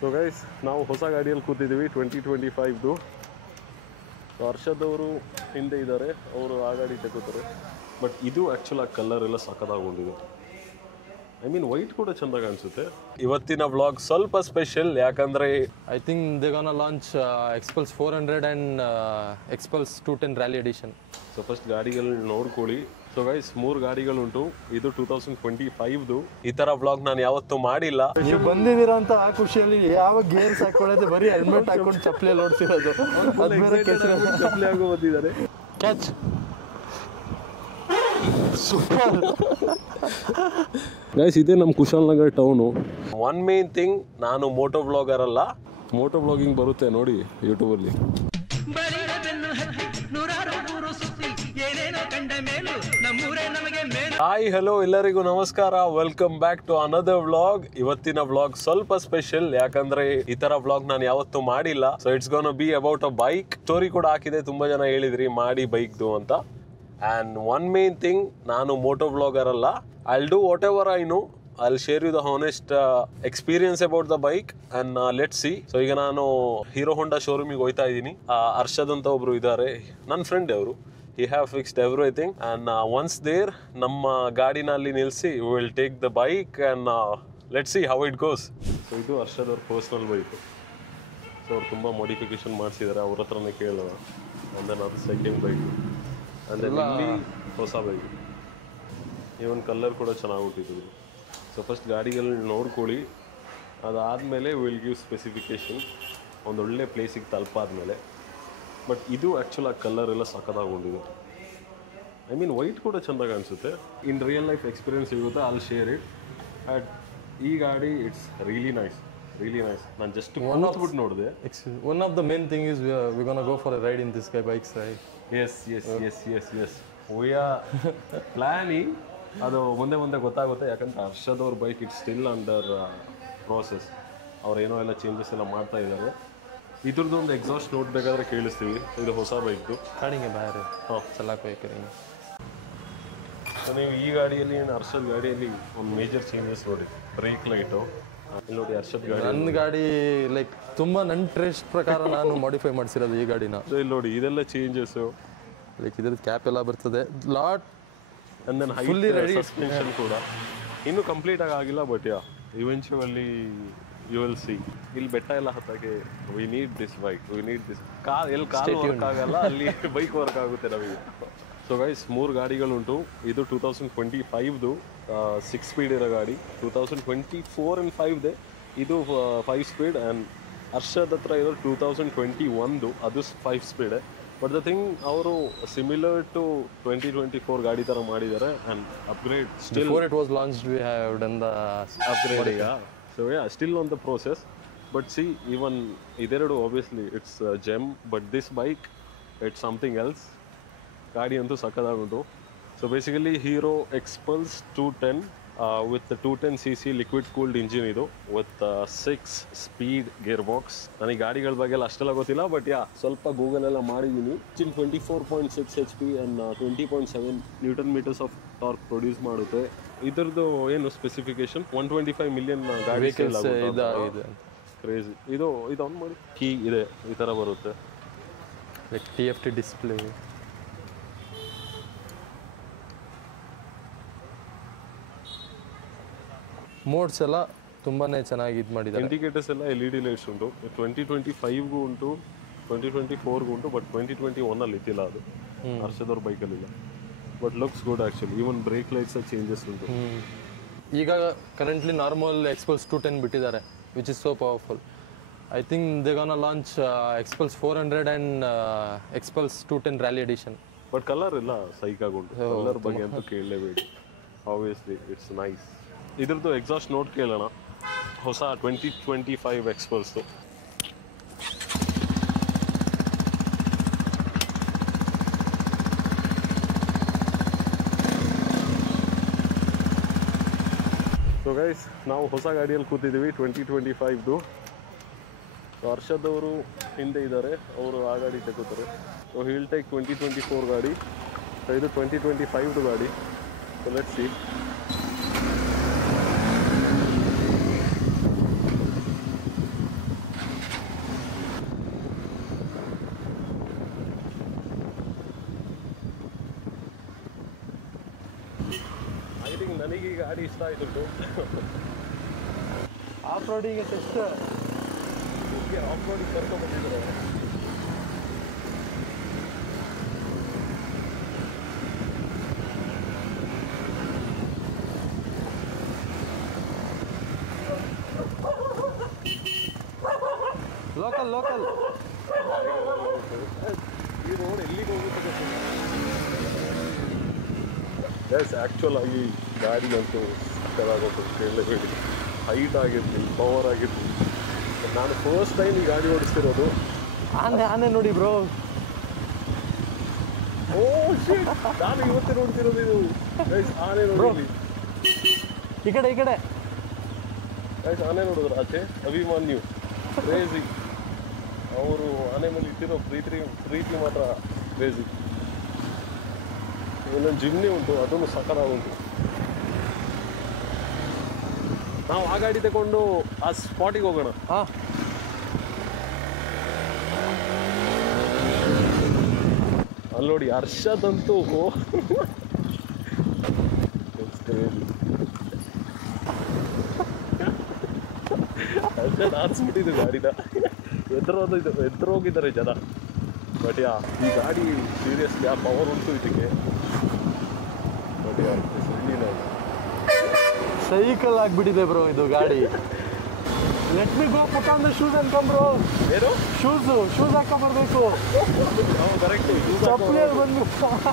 So guys, ನಾವು ಹೊಸ ಗಾಡಿಯಲ್ಲಿ ಕೂತಿದ್ದೀವಿ 2025ದು. ಹರ್ಷದವರು ಹಿಂದೆ ಇದ್ದಾರೆ, ಅವರು ಆ ಗಾಡಿ ತಗೋತಾರೆ. ಬಟ್ ಇದು ಆ್ಯಕ್ಚುಲ್ ಆ ಕಲರ್ ಎಲ್ಲ ಸಖತ್ತಾಗೊಂಡಿದೆ. ಐ ಮೀನ್ ವೈಟ್ ಕೂಡ ಚೆಂದ ಕಾಣಿಸುತ್ತೆ. ಇವತ್ತಿನ ವ್ಲಾಗ್ ಸ್ವಲ್ಪ ಸ್ಪೆಷಲ್, ಯಾಕಂದರೆ I think they're gonna launch Xpulse 400 and Xpulse 210 Rally Edition. So first ಗಾಡಿಗಳು ನೋಡ್ಕೊಳ್ಳಿ. ಸೊ ಗೈಸ್, 3 ಗಾಡಿಗಳುಂಟು. ಇದು 2025ದು. ಈ ಥರ ವ್ಲಾಗ್ ನಾನು ಯಾವತ್ತೂ ಮಾಡಿಲ್ಲ. ನೀವು ಬಂದಿದ್ದೀರಾ ಅಂತ ಆ ಖುಷಿಯಲ್ಲಿ ಯಾವ ಗೇರ್ಸ್ ಹಾಕೊಳ್ಳೋದು, ಬರೀ ಹೆಲ್ಮೆಟ್ ಹಾಕೊಂಡು ಚಪ್ಪಲಿ ಓಡಿಸಿರೋದು. ಚಪ್ಪಲಿ ಆಗೋ ಬಂದಿದ್ದಾರೆ. ಕ್ಯಾಚ್ ಸೂಪರ್ ಗೈಸ್, ಇದೇ ನಮ್ಮ Kushalnagar town. One main thing, ನಾನು ಮೋಟೋ ವ್ಲಾಗರ್ ಅಲ್ಲ. ಮೋಟೋ ವ್ಲಾಗಿಂಗ್ ಬರುತ್ತೆ ನೋಡಿ ಯೂಟ್ಯೂಬಲ್ಲಿ. ಹಾಯ್ ಹಲೋ ಎಲ್ಲರಿಗೂ ನಮಸ್ಕಾರ, welcome back to another vlog. ಇವತ್ತಿನ ವ್ಲಾಗ್ ಸ್ವಲ್ಪ ಸ್ಪೆಷಲ್, ಯಾಕಂದ್ರೆ ಈ ತರ ವ್ಲಾಗ್ ನಾನು ಯಾವತ್ತೂ ಮಾಡಿಲ್ಲ. So it's gonna be about a bike. Story ಕೂಡ ಹಾಕಿದೆ, ತುಂಬಾ ಜನ ಹೇಳಿದ್ರಿ ಮಾಡಿ ಬೈಕ್ದು ಅಂತ. ಆ್ಯಂಡ್ ಒನ್ ಮೇನ್ ಥಿಂಗ್, ನಾನು ಮೋಟೋ ವ್ಲಾಗರ್ ಅಲ್ಲ. I'll do whatever I know. I'll share you the honest experience about the bike and let's see. So ಈಗ ನಾನು ಹೀರೋ ಹೋಂಡಾ ಶೋರೂಮಿಗೆ ಹೋಗ್ತಾ ಇದ್ದೀನಿ. ಅರ್ಷದ್ ಅಂತ ಒಬ್ರು ಇದ್ದಾರೆ, ನನ್ನ ಫ್ರೆಂಡ್ ಅವರು. He have fixed everything and once there ನಮ್ಮ ಗಾಡಿನಲ್ಲಿ ನಿಲ್ಲಿಸಿ we will take the bike and let's see how it goes. So ಇದು ಅರ್ಷದ್ ಅವ್ರ ಪರ್ಸನಲ್ ಬೈಕು. ಸೊ ಅವ್ರು ತುಂಬ ಮಾಡಿಫಿಕೇಶನ್ ಮಾಡಿಸಿದ್ದಾರೆ, ಅವ್ರ ಹತ್ರನೇ ಕೇಳೋಣ. ಆ್ಯಂಡ್ ದೆನ್ ಅದು ಸೆಕೆಂಡ್ ಬೈಕು, ಆ್ಯಂಡ್ ದೆನ್ ಇಲ್ಲಿ ಹೊಸ ಬೈಕು. ಇವನ್ ಕಲರ್ ಕೂಡ ಚೆನ್ನಾಗಿ ಹುಟ್ಟಿದ್ರು. ಸೊ ಫಸ್ಟ್ ಗಾಡಿಗಳು ನೋಡ್ಕೊಳ್ಳಿ, ಅದಾದಮೇಲೆ ವಿಲ್ ಗಿವ್ ಸ್ಪೆಸಿಫಿಕೇಶನ್ ಒಂದೊಳ್ಳೆ ಪ್ಲೇಸಿಗೆ ತಲುಪಾದ್ಮೇಲೆ. ಬಟ್ ಇದು ಆ್ಯಕ್ಚುಲ್ ಆ ಕಲರ್ ಎಲ್ಲ ಸಖತ್ತಾಗೊಂಡಿದೆ. ಐ ಮೀನ್ ವೈಟ್ ಕೂಡ ಚೆಂದ ಕಾಣಿಸುತ್ತೆ. ಇನ್ ರಿಯಲ್ ಲೈಫ್ ಎಕ್ಸ್ಪೀರಿಯನ್ಸ್ ಸಿಗುತ್ತೆ, ಅಲ್ಲಿ ಶೇರ್ ಇಟ್. ಆ್ಯಂಡ್ ಈ ಗಾಡಿ it's really nice, really nice. ನಾನು ಜಸ್ಟ್ ಕೂತ್ಬಿಟ್ಟು ನೋಡಿದೆ. One of the main thing is we're gonna go for a ride in this guy bikes, right? Yes. We are planning. ಅದು ಮುಂದೆ ಗೊತ್ತಾಗುತ್ತೆ, ಯಾಕಂದ್ರೆ ಹರ್ಷದವ್ರ bike it's still under process. ಅವ್ರೇನೋ ಎಲ್ಲ changes ಎಲ್ಲ ಮಾಡ್ತಾ ಇದ್ದಾರೆ. ಇದ್ರದ್ದು ಒಂದು ಎಕ್ಸಾಸ್ಟ್ ನೋಡ್ಬೇಕಾದ್ರೆ ಕೇಳಿಸ್ತೀವಿ. ಇದು ಹೊಸ ಬೈಕ್ದು. ಗಾಡಿಗೆ ಬಾರೆ ಚಲಾಕೋಯ್ಕರಿ. ಸೊ ನೀವು ಈ ಗಾಡಿಯಲ್ಲಿ, ಹರ್ಷದ್ ಗಾಡಿಯಲ್ಲಿ ಒಂದು ಮೇಜರ್ ಚೇಂಜಸ್ ನೋಡಿ. ಬ್ರೇಕ್ ಲೈಟು ಇಲ್ಲಿ ನೋಡಿ. ಹರ್ಷದ್ ಗಾಡಿ, ನನ್ನ ಗಾಡಿ ಲೈಕ್ ತುಂಬ ನನ್ನ ಟ್ರೇಸ್ಟ್ ಪ್ರಕಾರ ನಾನು ಮಾಡಿಫೈ ಮಾಡಿಸಿರೋದು ಈ ಗಾಡಿನ. ಸೊ ಇಲ್ಲಿ ನೋಡಿ, ಇದೆಲ್ಲ ಚೇಂಜಸ್ಸು. ಲೈಕ್ ಇದ್ರದ್ದು ಕ್ಯಾಪ್ ಎಲ್ಲ ಬರ್ತದೆ, lot. And then fully ready suspension ಕೂಡ ಇನ್ನೂ ಕಂಪ್ಲೀಟ್ ಆಗಿಲ್ಲ. But eventually you will see. ಇಲ್ಲಿ ಬೆಟ್ಟ ಎಲ್ಲ ಹತ್ತಕ್ಕೆ we need this bike, we need this car. ಎಲ್ಲಿ ಕಾರ್ ವರ್ಕ್ ಆಗಲ್ಲ, ಅಲ್ಲಿ ಬೈಕ್ ವರ್ಕ್ ಆಗುತ್ತೆ ನಮಗೆ. ಸೊ ಗೈಸ್, 3 ಗಾಡಿಗಳುಂಟು. ಇದು 2025ದು 6 ಸ್ಪೀಡ್ ಇರೋ ಗಾಡಿ. 2024 and 5 ಇದು 5 ಸ್ಪೀಡ್. ಆ್ಯಂಡ್ ಹರ್ಷದ್ ಹತ್ರ ಇರೋ 2021ದು ಅದು 5 ಸ್ಪೀಡೆ. ಬಟ್ ದ ಥಿಂಗ್, ಅವರು ಸಿಮಿಲರ್ ಟು 2024 ಗಾಡಿ ಥರ ಮಾಡಿದ್ದಾರೆ. And upgrade still Before it was launched, we have done the upgrade. So still on the process. But see, even ಇದೆರಡು obviously it's a gem, but this bike it's something else. ಗಾಡಿ ಅಂತೂ ಸಕ್ಕತ್ತಾಗುಂಟು. So basically Hero Xpulse 210 with the 210cc liquid cooled engine ಇದು, with 6 speed gear box. ನನಗೆ ಗಾಡಿಗಳ ಬಗ್ಗೆ ಎಲ್ಲ ಅಷ್ಟೆಲ್ಲ ಗೊತ್ತಿಲ್ಲ, ಬಟ್ ಸ್ವಲ್ಪ ಗೂಗಲ್ ಎಲ್ಲ ಮಾಡಿದ್ದೀನಿ. 24.6 HP and 20.7 newton meters of torque produce ಮಾಡುತ್ತೆ. ಇದರದ್ದು ಏನು ಸ್ಪೆಸಿಫಿಕೇಶನ್ 125 ಮಿಲಿಯನ್ ಗಾಡಿ ಸೇಲ್ ಆಗುತ್ತೆ. ಕ್ರೇಜಿ. ಇದು ಆನ್ ಮಾಡಿ, ಕೀ ಇದೆ, ಈ ಥರ ಬರುತ್ತೆ. Like TFT display. ಮೋಡ್ಸ್ ಎಲ್ಲ ತುಂಬಾನೇ ಚೆನ್ನಾಗಿ ಇದು ಮಾಡಿದ್ದಾರೆ. ಇಂಡಿಕೇಟರ್ಸ್ ಎಲ್ಲ LED ಲೈಟ್ಸ್ ಉಂಟು. 2025ಗೂ ಉಂಟು, 2024ಗೂ ಉಂಟು. ಬಟ್ 2021 ಇತ್ತಿಲ್ಲ, ಅದು ಹರ್ಷದವ್ರ ಬೈಕಲ್ಲಿಲ್ಲ. But looks good actually. Even brake lights changes ಉಂಟು. ಈಗ ಕರೆಂಟ್ಲಿ ನಾರ್ಮಲ್ Xpulse 210 ಬಿಟ್ಟಿದ್ದಾರೆ, which is so powerful. I think they gonna launch Xpulse 400 and Xpulse 210 Rally Edition. But colour ಎಲ್ಲ ಸೈಕಾಗುಂಟು. ಕಲರ್ ಬಗ್ಗೆ ಅಂತೂ ಕೇಳಲೇಬೇಡಿ. Obviously it's nice. ಇದ್ರದ್ದು exhaust note ಕೇಳೋಣ. ಹೊಸ 2025 ಎಕ್ಸ್ಪಲ್ಸು. ಸೊ ಗೈಸ್, ನಾವು ಹೊಸ ಗಾಡಿಯಲ್ಲಿ ಕೂತಿದ್ದೀವಿ 2025ದು. ಹರ್ಷದ್ ಅವರು ಹಿಂದೆ ಇದ್ದಾರೆ, ಅವರು ಆ ಗಾಡಿ ತಗೋತಾರೆ. ಸೊ ಹೀಲ್ ಟೇಕ್ 2024 ಗಾಡಿ. ಸೊ ಇದು 2025ದು ಗಾಡಿ. So let's see. ಗಾಡಿ ಇಷ್ಟ ಆಯ್ತು. ಆಫ್ ರೋಡಿಗೆ ಎಷ್ಟು ಆಫ್ ರೋಡಿಗೆ ಕರ್ಕೊಂಡು ಬಂದಿದ್ದಾರೆ. ಲೋಕಲ್ ಲೋಕಲ್ ಈ ರೋಡ್ ಎಲ್ಲಿಗೆ ಹೋಗುತ್ತೆ ಎಸ್ ಆ್ಯಕ್ಚುಲ್ ಆಗಿ ಗಾಡಿ ಅಂತೂ ಚೆನ್ನಾಗೋದು ಕೇಳಲೇಬೇಡಿ. ಹೈಟ್ ಆಗಿರಲಿ, ಪವರ್ ಆಗಿರಲಿ. ನಾನು ಫಸ್ಟ್ ಟೈಮ್ ಈ ಗಾಡಿ ಓಡಿಸ್ತಿರೋದು. ಆನೆ ಆನೆ ನೋಡಿ ಬ್ರೋ. ಓ ಶಿಟ್, ನಾನು ಇವತ್ತೇ ನೋಡ್ತಿರೋದು ಇದು. ಗೈಸ್ ಆನೆ ನೋಡಿ, ಈ ಕಡೆ ಈ ಕಡೆ ಗೈಸ್ ಆನೆ ನೋಡಿದ್ರು ಆಚೆ. ಅಭಿಮನ್ಯು ಕ್ರೇಜಿ. ಅವರು ಆನೆ ಮೇಲೆ ಇಟ್ಟಿರೋ ಪ್ರೀತಿ ಮಾತ್ರ ಕ್ರೇಜಿ. ಇನ್ನೊಂದು ಜಿಮ್ನಿ ಉಂಟು, ಅದನ್ನು ಸಕಲಾಗುಂಟು. ನಾವು ಆ ಗಾಡಿ ತಗೊಂಡು ಆ ಸ್ಪಾಟಿಗೆ ಹೋಗೋಣ. ಹಾಂ ಅಲ್ಲಿ ನೋಡಿ ಹರ್ಷದ್ ಅಂತೂ ಹರ್ಷದ್ ಆರಿಸ್ಬಿಟ್ಟಿದ್ದು ಗಾಡಿನ. ಎದುರೋಗಿದ್ದಾರೆ ಜನ. ಬಟ್ ಯಾ ಈ ಗಾಡಿ ಸೀರಿಯಸ್ಲಿ ಆ ಪವರ್ ಉಂಟು ಇದಕ್ಕೆ. ಬಟ್ ಯಾ ಸೈಕಲ್ ಆಗ್ಬಿಟ್ಟಿದೆ ಬ್ರೋ ಇದು ಗಾಡಿ. Let me go put on the shoes and come bro. ಏನು ಶೂಸ್ ಹಾಕೊಂಡ್ಬರ್ಬೇಕು. ಕರೆಕ್ಟ್ ಚಪ್ಪಲಿಯಲ್ಲಿ ಬಂದು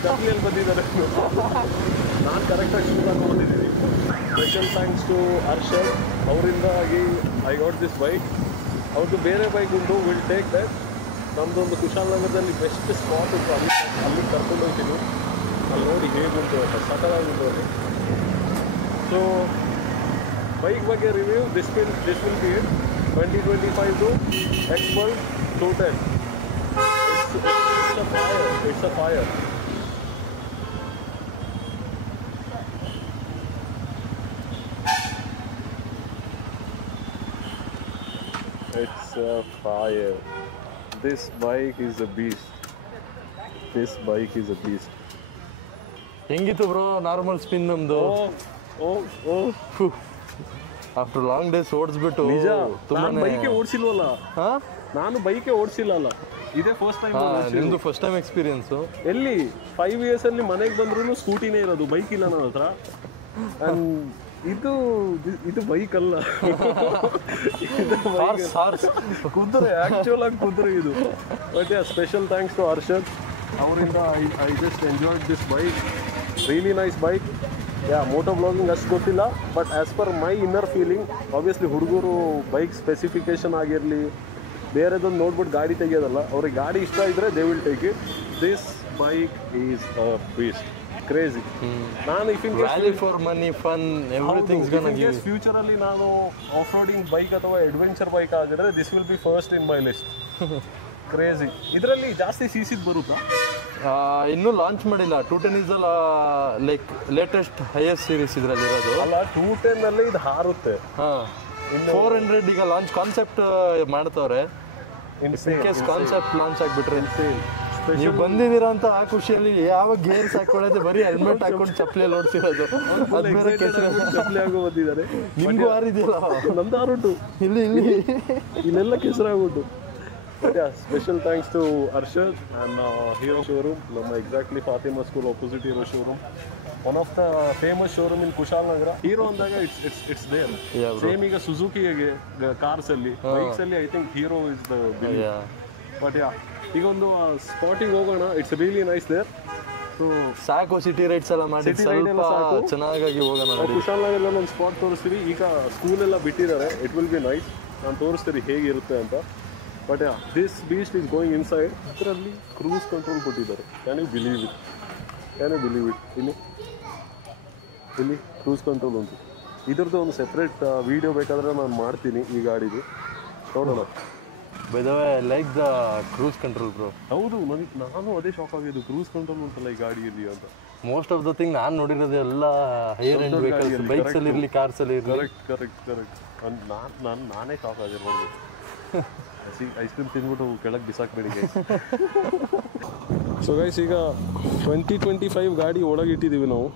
ಚಪ್ಪಲಿಯಲ್ಲಿ ಬಂದಿದ್ದಾರೆ. ನಾನು ಕರೆಕ್ಟಾಗಿ ಶೂಸ್ ಹಾಕೊಂಡು ಬಂದಿದ್ದೀನಿ. Special thanks to Harshad. ಅವರಿಂದಾಗಿ ಐ ಗಾಟ್ ದಿಸ್ ಬೈಕ್. ಅವ್ರದ್ದು ಬೇರೆ ಬೈಕ್ ಉಂಟು, ವಿಲ್ ಟೇಕ್ ದಟ್. ನಮ್ಮದೊಂದು ಕುಶಾಲನಗರದಲ್ಲಿ ಬೆಸ್ಟ್ ಸ್ಪಾಟ್ ಉಂಟು, ಅಲ್ಲಿಗೆ ಕರ್ಕೊಂಡು ಹೋಗ್ತೀನಿ. ಅಲ್ಲಿ ನೋಡಿ ಹೇಗುಂಟು ಅಂತ, ಸಕಲಾಗುಂಟು ಅಲ್ಲಿ. ಸೊ ಬೈಕ್ ಬಗ್ಗೆ review this will be it. 2025 to X-Pulse 210. It's a fire. It's a fire. This bike is a beast. ಹೆಂಗಿತ್ತು ಬ್ರೋ ನಾರ್ಮಲ್ ಸ್ಪಿನ್ ನಮ್ದು? ಆಫ್ಟರ್ ಲಾಂಗ್ ಡೇಸ್ ಓಡಿಸ್ಬಿಟ್ಟು ನಿಜ. ತುಂಬಾನೇ ಬೈಕೆ ಓಡಿಸಿಲ್ವಲ್ಲ. ಹಾಂ ನಾನು ಬೈಕೆ ಓಡಿಸಿಲ್ಲಲ್ಲ, ಇದೇ ಫಸ್ಟ್ ಟೈಮ್. ನಿಮ್ದು ಫಸ್ಟ್ ಟೈಮ್ ಎಕ್ಸ್ಪೀರಿಯನ್ಸು. ಎಲ್ಲಿ 5 years ಅಲ್ಲಿ ಮನೆಗೆ ಬಂದ್ರೂ ಸ್ಕೂಟಿನೇ ಇರೋದು, ಬೈಕ್ ಇಲ್ಲ ನನ್ನ ಹತ್ರ. ಇದು ಬೈಕ್ ಅಲ್ಲ, ಕುದುರೆ. ಆಕ್ಚುಲ್ ಆಗಿ ಕುದುರೆ ಇದು. But special thanks to Harshad. ಅವರಿಂದ I just enjoyed this bike. Really nice bike. Moto blogging ಅಷ್ಟು ಗೊತ್ತಿಲ್ಲ, but as per my inner feeling, obviously ಹುಡುಗರು ಬೈಕ್ ಸ್ಪೆಸಿಫಿಕೇಶನ್ ಆಗಿರಲಿ, ಬೇರೆದೊಂದು ನೋಡ್ಬಿಟ್ಟು ಗಾಡಿ ತೆಗಿಯೋದಲ್ಲ. ಅವ್ರಿಗೆ ಗಾಡಿ ಇಷ್ಟ ಇದ್ದರೆ they will take it. This bike is a beast. Crazy. ನಾನು value for money, fun, everythings gonna give. ಫ್ಯೂಚರಲ್ಲಿ ನಾನು ಆಫ್ ರೋಡಿಂಗ್ ಬೈಕ್ ಅಥವಾ ಅಡ್ವೆಂಚರ್ ಬೈಕ್ ಆಗಿದ್ರೆ this will be first in my list. Crazy. ಇದರಲ್ಲಿ ಜಾಸ್ತಿ ಸಿಸಿದ್ ಬರುತ್ತಾ? ಇನ್ನೂ ಲಾಂಚ್ ಮಾಡಿಲ್ಲ. 210 is like latest highest series ಇದರಲ್ಲಿ ಇರೋದು. ಅಲ್ಲ 210 ಅಲ್ಲಿ ಇದು ಹಾರುತ್ತೆ. ಹಾಂ 400 ಈಗ ಲಾಂಚ್ ಕಾನ್ಸೆಪ್ಟ್ ಮಾಡ್ತವ್ರೆ. ಇನ್ ಕೇಸ್ ಕಾನ್ಸೆಪ್ಟ್ ಲಾಂಚ್ ಆಗಿಬಿಟ್ರೆ ನೀವು ಬಂದಿದ್ದೀರಾ ಅಂತ ಆ ಖುಷಿಯಲ್ಲಿ ಯಾವ ಗೇರ್ಸ್ ಹಾಕೊಳ್ಳೋದು, ಬರೀ ಹೆಲ್ಮೆಟ್ ಹಾಕೊಂಡು ಚಪ್ಪಲಿಯಲ್ಲಿ ಓಡಿಸಿರೋದು. ಚಪ್ಪಲಿ ಆಗೋ ಬಂದಿದ್ದಾರೆ. ನಿಮ್ಗೂ ಹಾರಿದೆಯಲ್ಲ? ನಮ್ದು ಹಾರುಂಟು ಇಲ್ಲೆಲ್ಲ ಕೆಸರಾಗ್ಬಿಟ್ಟು. Special thanks to Harshad and Hero showroom. ನಮ್ಮ exactly Fatima school opposite Hero showroom. One of the famous showroom in Kushalnagar. Hero ಅಂದಾಗ ಇಟ್ಸ್ ದೇರ್. ಸೇಮ್ ಈಗ ಸುಜುಕಿಗೆ ಕಾರ್ಸ್ ಅಲ್ಲಿ, ಬೈಕ್ಸ್ ಅಲ್ಲಿ I think Hero is the big. But ಈಗ ಒಂದು ಸ್ಪಾಟಿಗೆ ಹೋಗೋಣ. It's really nice there. So ಸಾಕು ಸಿಟಿ ರೈಡ್ಸ್ ಎಲ್ಲ ಮಾಡಿ ಸ್ವಲ್ಪ ಚೆನ್ನಾಗಿ ಹೋಗೋಣ. ಕುಶಾಲನಗರದಲ್ಲಿ ಒಂದು ಸ್ಪಾಟ್ ತೋರಿಸ್ತೀವಿ. ಈಗ ಸ್ಕೂಲೆಲ್ಲ ಬಿಟ್ಟಿದ್ದಾರೆ. It will be nice. ನಾನು ತೋರಿಸ್ತೀನಿ ಹೇಗಿರುತ್ತೆ ಅಂತ. But this beast is going inside. ಇದರಲ್ಲಿ ಕ್ರೂಸ್ ಕಂಟ್ರೋಲ್ ಕೊಟ್ಟಿದ್ದಾರೆ. Can you believe it? ಇಲ್ಲಿ ಕ್ರೂಸ್ ಕಂಟ್ರೋಲ್ ಉಂಟು. ಇದ್ರದ್ದು ಒಂದು ಸೆಪ್ರೇಟ್ ವಿಡಿಯೋ ಬೇಕಾದರೆ ನಾನು ಮಾಡ್ತೀನಿ ಈ ಗಾಡಿದು. ನೋಡೋಣ. By the way like the cruise control bro. ಹೌದು, ನಾನು ಅದೇ ಶಾಕ್ ಆಗಿದ್ದು, ಕ್ರೂಸ್ ಕಂಟ್ರೋಲ್ ಉಂಟಲ್ಲ ಈ ಗಾಡಿಯಲ್ಲಿ ಅಂತ. ಮೋಸ್ಟ್ ಆಫ್ ದ ಥಿಂಗ್ ನಾನು ನೋಡಿರೋದು ಎಲ್ಲ ಹೈಯರ್ ಎಂಡ್ ವೆಹಿಕಲ್ಸ್, ಬೈಕ್ಸ್ ಅಲ್ಲಿ ಇರಲಿ, ಕಾರ್ಸ್ ಅಲ್ಲಿ ಇರಲಿ. ಕರೆಕ್ಟ್. ನಾನೇ ಶಾಕ್ ಆಗಿರ್ಬೋದು. ಐಸ್ ಕ್ರೀಮ್ ತಿಂದ್ಬಿಟ್ಟು ಕೆಳಗೆ ಬಿಸಾಕ್ಬೇಡಿ ಗೈಸ್. ಸೊ ಗೈಸ್ ಈಗ 2025 ಗಾಡಿ ಒಳಗಿಟ್ಟಿದ್ದೀವಿ ನಾವು.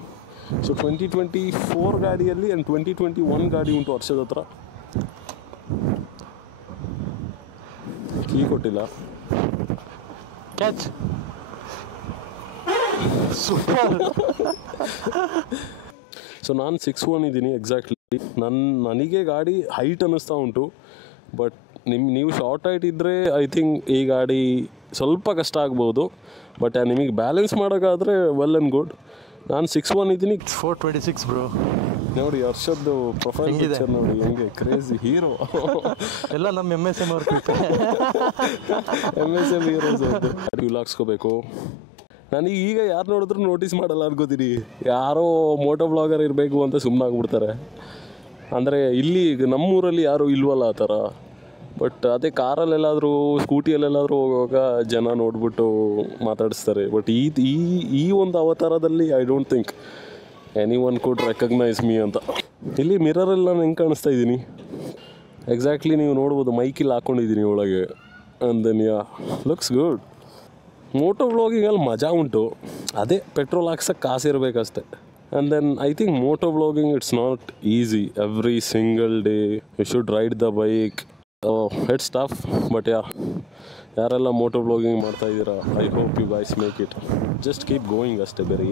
ಸೊ 2024 ಗಾಡಿಯಲ್ಲಿ ಆ್ಯಂಡ್ 2021 ಗಾಡಿ ಉಂಟು ವರ್ಷದ ಹತ್ರ. ಕೀ ಕೊಟ್ಟಿಲ್ಲ. Catch super. ಸೊ ನಾನು 6'1" ಇದ್ದೀನಿ ಎಕ್ಸಾಕ್ಟ್ಲಿ. ನನಗೆ ಗಾಡಿ ಹೈಟ್ ಅನ್ನಿಸ್ತಾ ಉಂಟು, ಬಟ್ ನೀವು ಶಾರ್ಟ್ ಹೈಟ್ ಇದ್ದರೆ ಐ ಥಿಂಕ್ ಈ ಗಾಡಿ ಸ್ವಲ್ಪ ಕಷ್ಟ ಆಗ್ಬೋದು. ಬಟ್ ನಿಮಗೆ ಬ್ಯಾಲೆನ್ಸ್ ಮಾಡೋಕ್ಕಾದರೆ ವೆಲ್ ಆ್ಯಂಡ್ ಗುಡ್. ನಾನು 6'1" ಇದ್ದೀನಿ. 426 ಬ್ರೋ. ನೋಡಿ ಹರ್ಷದ್ದು ಪ್ರೊಫೈಲ್ ಪಿಕ್ಚರ್ ನೋಡಿ ಹೆಂಗೆ ಕ್ರೇಜಿ ಹೀರೋ. ಎಲ್ಲ ನಮ್ಮ MSM ಅವ್ರ MSM ಹೀರೋಸ್ ಅದು. ವ್ಯೂಲ್ ಹಾಕ್ಸ್ಕೋಬೇಕು. ನನಗೆ ಈಗ ಯಾರು ನೋಡಿದ್ರು ನೋಟಿಸ್ ಮಾಡಲ್ಲ ಅನ್ಕೋತೀನಿ. ಯಾರೋ ಮೋಟೋ ಬ್ಲಾಗರ್ ಇರಬೇಕು ಅಂತ ಸುಮ್ಮನೆ ಆಗ್ಬಿಡ್ತಾರೆ. ಅಂದರೆ ಇಲ್ಲಿ ನಮ್ಮೂರಲ್ಲಿ ಯಾರೂ ಇಲ್ವಲ್ಲ ಆ ಥರ. ಬಟ್ ಅದೇ ಕಾರಲ್ಲೆಲ್ಲಾದರೂ ಸ್ಕೂಟಿಯಲ್ಲೆಲ್ಲಾದರೂ ಹೋಗುವಾಗ ಜನ ನೋಡ್ಬಿಟ್ಟು ಮಾತಾಡಿಸ್ತಾರೆ. ಬಟ್ ಈ ಒಂದು ಅವತಾರದಲ್ಲಿ I don't think any one could recognise me ಅಂತ. ಇಲ್ಲಿ ಮಿರರಲ್ಲಿ ನಾನು ಹೆಂಗೆ ಕಾಣಿಸ್ತಾ ಇದ್ದೀನಿ ಎಕ್ಸಾಕ್ಟ್ಲಿ ನೀವು ನೋಡ್ಬೋದು. ಮೈಕಿಲ್ಲಿ ಹಾಕ್ಕೊಂಡಿದ್ದೀನಿ ಒಳಗೆ. And then looks good. Moto ವ್ಲಾಗಿಂಗಲ್ಲಿ ಮಜಾ ಉಂಟು, ಅದೇ ಪೆಟ್ರೋಲ್ ಹಾಕ್ಸೋಕ್ಕೆ ಕಾಸಿರಬೇಕಷ್ಟೆ. And then I think moto vlogging it's not easy. Every single day you should ride the bike. It's tough. But ಯಾರೆಲ್ಲ ಮೋಟೋ ವ್ಲಾಗಿಂಗ್ ಮಾಡ್ತಾಯಿದ್ದೀರಾ, I hope you guys make it. Just keep going ಅಷ್ಟೇ, ಬೇರೆ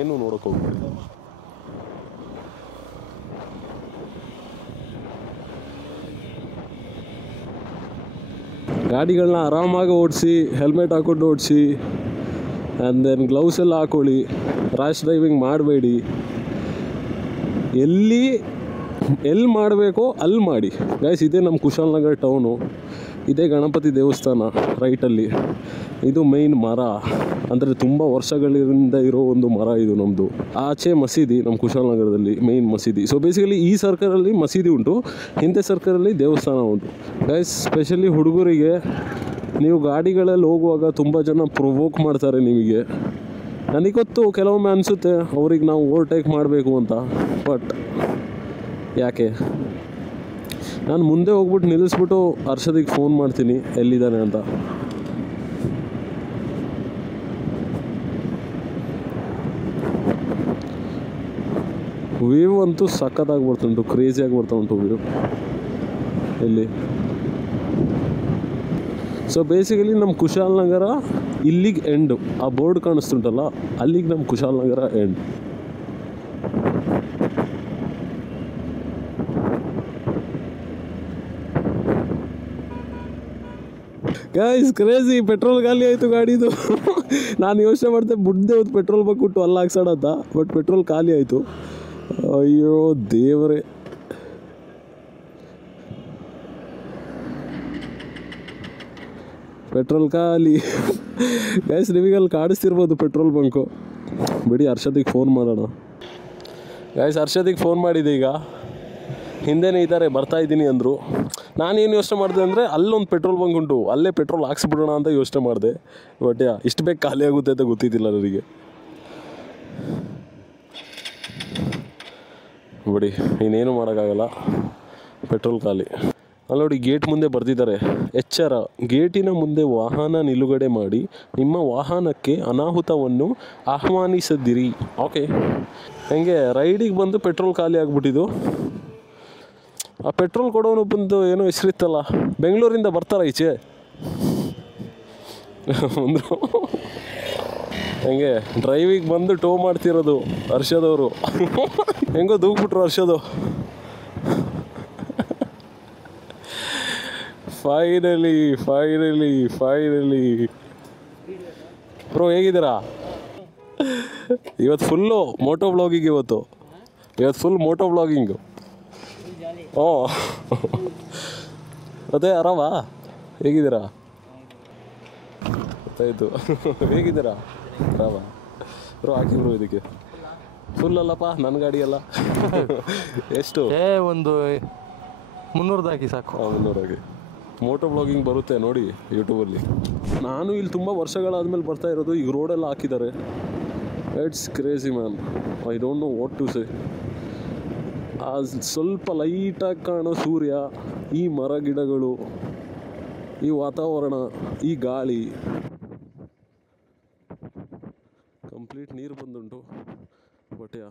ಏನು ನೋಡೋಕೆ ಹೋಗ್ಬೇಡಿ. ಗಾಡಿಗಳನ್ನ ಆರಾಮಾಗಿ ಓಡಿಸಿ, helmet ಹಾಕ್ಕೊಂಡು ಓಡಿಸಿ, ಆ್ಯಂಡ್ ದೆನ್ ಗ್ಲೌಸ್ ಎಲ್ಲ ಹಾಕೊಳ್ಳಿ. ರ್ಯಾಶ್ ಡ್ರೈವಿಂಗ್ ಮಾಡಬೇಡಿ. ಎಲ್ಲಿ ಮಾಡಬೇಕೋ ಅಲ್ಲಿ ಮಾಡಿ ಗೈಸ್. ಇದೇ ನಮ್ಮ ಕುಶಾಲನಗರ ಟೌನು, ಇದೇ ಗಣಪತಿ ದೇವಸ್ಥಾನ ರೈಟಲ್ಲಿ. ಇದು ಮೇಯ್ನ್ ಮರ, ಅಂದರೆ ತುಂಬ ವರ್ಷಗಳಿಂದ ಇರೋ ಒಂದು ಮರ ಇದು ನಮ್ಮದು. ಆಚೆ ಮಸೀದಿ, ನಮ್ಮ ಕುಶಾಲನಗರದಲ್ಲಿ ಮೇಯ್ನ್ ಮಸೀದಿ. ಸೊ ಬೇಸಿಕಲಿ ಈ ಸರ್ಕಲಲ್ಲಿ ಮಸೀದಿ ಉಂಟು, ಹಿಂದೆ ಸರ್ಕಲಲ್ಲಿ ದೇವಸ್ಥಾನ ಉಂಟು ಗೈಸ್. ಸ್ಪೆಷಲಿ ಹುಡುಗರಿಗೆ ನೀವು ಗಾಡಿಗಳಲ್ಲಿ ಹೋಗುವಾಗ ತುಂಬ ಜನ ಪ್ರೊವೋಕ್ ಮಾಡ್ತಾರೆ ನಿಮಗೆ. ನನಗೊತ್ತು ಕೆಲವೊಮ್ಮೆ ಅನಿಸುತ್ತೆ ಅವ್ರಿಗೆ ನಾವು ಓವರ್ಟೇಕ್ ಮಾಡಬೇಕು ಅಂತ. ಬಟ್ ಯಾಕೆ, ನಾನು ಮುಂದೆ ಹೋಗ್ಬಿಟ್ಟು ನಿಲ್ಲಿಸ್ಬಿಟ್ಟು ಹರ್ಷದಿಗೆ ಫೋನ್ ಮಾಡ್ತೀನಿ ಎಲ್ಲಿದ್ದಾನೆ ಅಂತ. ವ್ಯೂ ಅಂತೂ ಸಖತ್ತಾಗಿ ಬರ್ತುಂಟು, ಕ್ರೇಜಿಯಾಗಿ ಬರ್ತಾ ಉಂಟು ವ್ಯೂ ಇಲ್ಲಿ. ಸೊ ಬೇಸಿಕಲಿ ನಮ್ಮ ಕುಶಾಲನಗರ ಇಲ್ಲಿಗೆ ಎಂಡು. ಆ ಬೋರ್ಡ್ ಕಾಣಿಸ್ತುಂಟಲ್ಲ, ಅಲ್ಲಿಗೆ ನಮ್ಮ Kushalnagar end. Guys crazy, petrol ಖಾಲಿ ಆಯಿತು ಗಾಡಿದು. ನಾನು ಯೋಚನೆ ಮಾಡ್ದೆ ಬುಡ್ಡೆ ಹೊತ್ತು ಪೆಟ್ರೋಲ್ ಬಂದ್ಬಿಟ್ಟು ಅಲ್ಲಿ ಹಾಕ್ಸೋಣಂತ, ಬಟ್ ಪೆಟ್ರೋಲ್ ಖಾಲಿ ಆಯಿತು. ಅಯ್ಯೋ ದೇವರೇ. ಪೆಟ್ರೋಲ್ ಖಾಲಿ ಗೈಸ್. ನಿಮಗಲ್ಲಿ ಕಾಣಿಸ್ತಿರ್ಬೋದು ಪೆಟ್ರೋಲ್ ಬಂಕು. ಬಿಡಿ ಹರ್ಷದಿಗೆ ಫೋನ್ ಮಾಡೋಣ ಗೈಸ್. ಹರ್ಷದಿಗೆ ಫೋನ್ ಮಾಡಿದೆ, ಈಗ ಹಿಂದೆನೇ ಇದ್ದಾರೆ, ಬರ್ತಾಯಿದ್ದೀನಿ ಅಂದರು. ನಾನೇನು ಯೋಚನೆ ಮಾಡಿದೆ ಅಂದರೆ ಅಲ್ಲೊಂದು ಪೆಟ್ರೋಲ್ ಬಂಕ್ ಉಂಟು, ಅಲ್ಲೇ ಪೆಟ್ರೋಲ್ ಹಾಕ್ಸ್ಬಿಡೋಣ ಅಂತ ಯೋಚನೆ ಮಾಡಿದೆ. ಬಟ್ ಇಷ್ಟು ಬೇಗ ಖಾಲಿ ಆಗುತ್ತೆ ಅಂತ ಗೊತ್ತಿದ್ದಿಲ್ಲ ನನಗೆ. ಬಿಡಿ, ಇನ್ನೇನು ಮಾಡೋಕ್ಕಾಗಲ್ಲ, ಪೆಟ್ರೋಲ್ ಖಾಲಿ. ಅಲ್ಲಿ ನೋಡಿ ಗೇಟ್ ಮುಂದೆ ಬರೆದಿದ್ದಾರೆ, ಎಚ್ಚರ, ಗೇಟಿನ ಮುಂದೆ ವಾಹನ ನಿಲುಗಡೆ ಮಾಡಿ ನಿಮ್ಮ ವಾಹನಕ್ಕೆ ಅನಾಹುತವನ್ನು ಆಹ್ವಾನಿಸದಿರಿ. ಓಕೆ, ಹೆಂಗೆ ರೈಡಿಗೆ ಬಂದು ಪೆಟ್ರೋಲ್ ಖಾಲಿ ಆಗಿಬಿಟ್ಟಿದ್ದು. ಆ ಪೆಟ್ರೋಲ್ ಕೊಡೋನು ಬಂದು ಏನೋ ಹೆಸರಿತ್ತಲ್ಲ, ಬೆಂಗಳೂರಿಂದ ಬರ್ತಾರ ಈಚೆ ಅಂದರು. ಹೆಂಗೆ ಡ್ರೈವಿಗೆ ಬಂದು ಟೋ ಮಾಡ್ತಿರೋದು ಹರ್ಷದವರು. ಹೆಂಗೋ ದೂಗ್ಬಿಟ್ರು ಹರ್ಷದು. ಫೈನಲಿ ಬ್ರೋ, ಹೇಗಿದ್ದೀರಾ? ಇವತ್ತು ಫುಲ್ಲು ಮೋಟೋ ಬ್ಲಾಗಿಂಗ್. ಇವತ್ತು ಫುಲ್ ಮೋಟೋ ಬ್ಲಾಗಿಂಗು. ಓ ಅದೇ ಆರಾಮ, ಹೇಗಿದ್ದೀರಾ? ಗೊತ್ತಾಯಿತು. ಹೇಗಿದ್ದೀರಾ? ಆರಾಮ ಬ್ರೋ. ಹಾಕಿ ಬ್ರೋ, ಇದಕ್ಕೆ ಫುಲ್ ಅಲ್ಲಪ್ಪ, ನನ್ನ ಗಾಡಿ ಅಲ್ಲ. ಎಷ್ಟು? ಒಂದು 300 ಹಾಕಿ ಸಾಕು. 300 ಹಾಕಿ ಮೋಟೋ ಬ್ಲಾಗಿಂಗ್ ಬರುತ್ತೆ ನೋಡಿ ಯೂಟ್ಯೂಬಲ್ಲಿ. ನಾನು ಇಲ್ಲಿ ತುಂಬ ವರ್ಷಗಳಾದಮೇಲೆ ಬರ್ತಾ ಇರೋದು. ಈಗ ರೋಡೆಲ್ಲ ಹಾಕಿದ್ದಾರೆ. It's crazy man, I don't know what to say. ಆ ಸ್ವಲ್ಪ ಲೈಟಾಗಿ ಕಾಣೋ ಸೂರ್ಯ, ಈ ಮರ ಗಿಡಗಳು, ಈ ವಾತಾವರಣ, ಈ ಗಾಳಿ, ಕಂಪ್ಲೀಟ್ ನೀರು ಬಂದುಂಟು. But but yeah